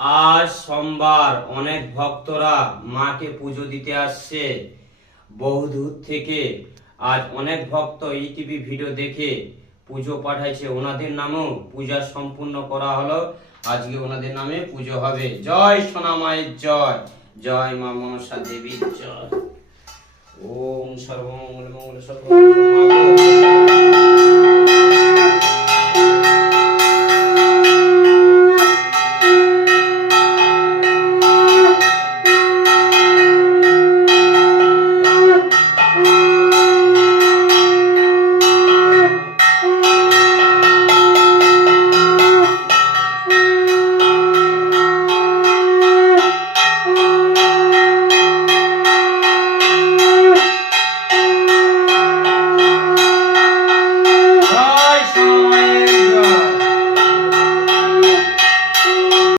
আজ সোমবার অনেক ভক্তরা মাকে পুজো দিতে আসছে বহু দূর থেকে। আজ অনেক ভক্ত ইটিভি ভিডিও দেখে পুজো পাঠাইছে, ওনাদের নামেও পূজা সম্পূর্ণ করা হলো। আজকে ওনাদের নামে পুজো হবে। জয় সোনা মায়ের জয়, জয় মা মনসা দেবীর জয়। ওম সর্বমঙ্গল মঙ্গল সর্ব